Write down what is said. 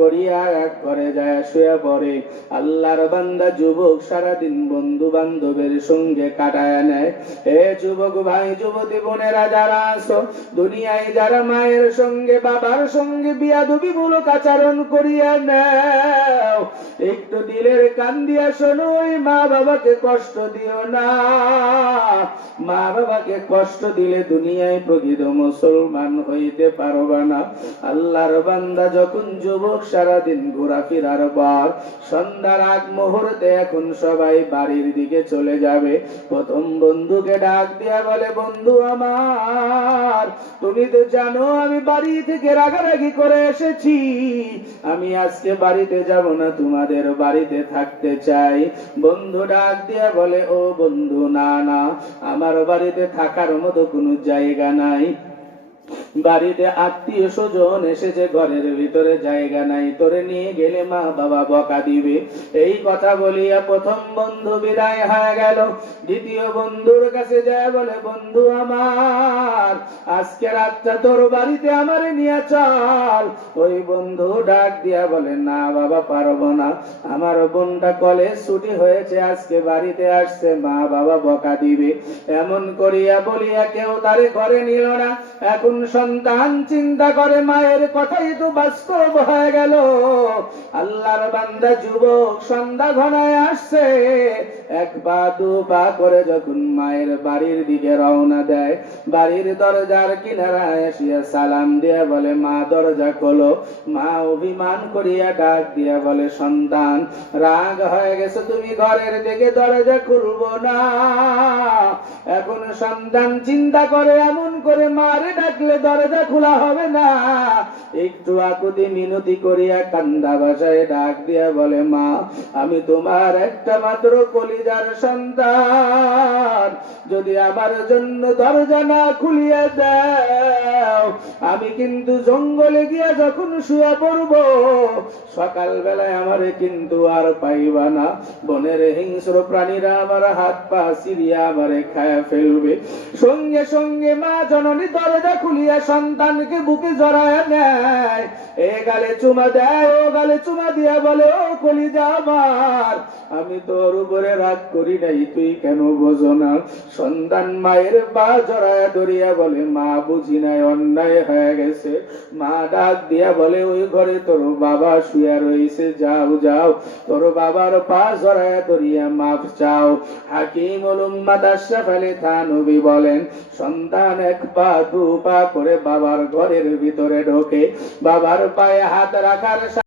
করিয়া এক ঘরে যায় শুয়ে পড়ে। আল্লাহর বান্দা যুবক সারাদিন বন্ধু বান্ধবের সঙ্গে কাটায় নেয়। এ যুবক ভাই, যুবতী বোনেরা যারা আছো, দুনিয়ায় যারা মায়ের সঙ্গে বাবার সঙ্গে বিয়াদবি মূলক আচরণ করিয়া নেও, একটু দিলের কান দিয়া শোনো, ওই মা বাবাকে কষ্ট দিও না। মা বাবাকে কষ্ট দিলে দুনিয়ায় প্রকৃত মুসলমান হইতে পারবা না। আল্লাহর বান্দা যখন যুবক সারাদিন ঘোরাফেরার পর সন্ধ্যার আগ মুহূর্তে এখন সবাই বাড়ির দিকে চলে যাবে, প্রথম বন্ধুকে ডাক দিয়া বলে, বন্ধু আমার, তুমি তো জানো আমি বাড়ি থেকে রাগারাগি করে এসেছি, আমি আজকে বাড়িতে যাব না, তোমাদের বাড়িতে থাকতে চাই। বন্ধু ডাক দিয়া বলে, ও বন্ধু, না না, আমার বাড়িতে থাকার মতো কোনো জায়গা নাই, বাড়িতে আত্মীয় স্বজন এসেছে, ঘরের ভিতরে জায়গা নাই, তোরে নিয়ে গেলে মা বাবা বকা দিবে। এই কথা বলিয়া প্রথম বন্ধু বিদায় হয়ে গেল। দ্বিতীয় বন্ধুর কাছে যায় বলে, বন্ধু আমার, আজকে রাতটা তোর বাড়িতে আমারে নিয়ে চল। ওই বন্ধু ডাক দিয়া বলে, না বাবা, পারবো না, আমার বোনটা কলেজ ছুটি হয়েছে, আজকে বাড়িতে আসছে, মা বাবা বকা দিবে। এমন করিয়া বলিয়া কেউ তারে ঘরে নিল না। এখন সন্তান চিন্তা করে, মায়ের কথাই তো বাস্তব হয়ে গেল। আল্লাহর বান্দা যুবক সন্ধ্যা ঘনায় আসছে, এক পা দু পা করে যখন মায়ের বাড়ির দিকে রওনা দেয়, বাড়ির দরজার কিনারায় আসিয়া সালাম দিয়া বলে, মা দরজা খোলো। মা অভিমান করিয়া ডাক দিয়া বলে, সন্তান, রাগ হয়ে গেছে, তুমি ঘরের দিকে দরজা খুলবো না। এখন সন্তান চিন্তা করে, এমন করে মারে ডাকলে দরজা খোলা হবে না। একটু আকুতি মিনতি করিয়া কান্দা ভাষায় ডাক দিয়া বলে, মা, আমি তোমার একটা মাত্র কলিজার সন্তান, যদি আমার জন্য দরজা না খুলিয়া দাও, আমি কিন্তু জঙ্গলে গিয়া যখন শুয়ে পড়ব, সকাল বেলায় আমারে কিন্তু আর পাইবা না। বনের হিংস্র প্রাণীরা আমার হাত পা ছিঁড়িয়া আমারে খায়া ফেলবে। সঙ্গে সঙ্গে মা জননী দরজা খুলিয়া সন্তানকে বুকে জড়ায় নেয়, এ গালে চুমা দেয়, ও গালে চুমা দিয়া বলে, ও কলিজা আমার, আমি তোর উপরে রাগ করি নাই, তুই কেন বোঝো না? সন্তান মায়ের পা জড়ায় ধরিয়া বলে, মা, বুঝি নাই, অন্যায় হয়ে গেছে। মা ডাক দিয়া বলে, ওই ঘরে তোর বাবা শুয়া রয়েছে, যাও যাও, তোর বাবার পা জড়ায় ধরিয়া মাফ চাও। হাকিমুল উম্মাত আশরাফ আলী থানভী বলেন, সন্তান এক পা দু পা করে বাবার ঘরের ভিতরে ঢোকে, বাবার পায়ে হাত রাখার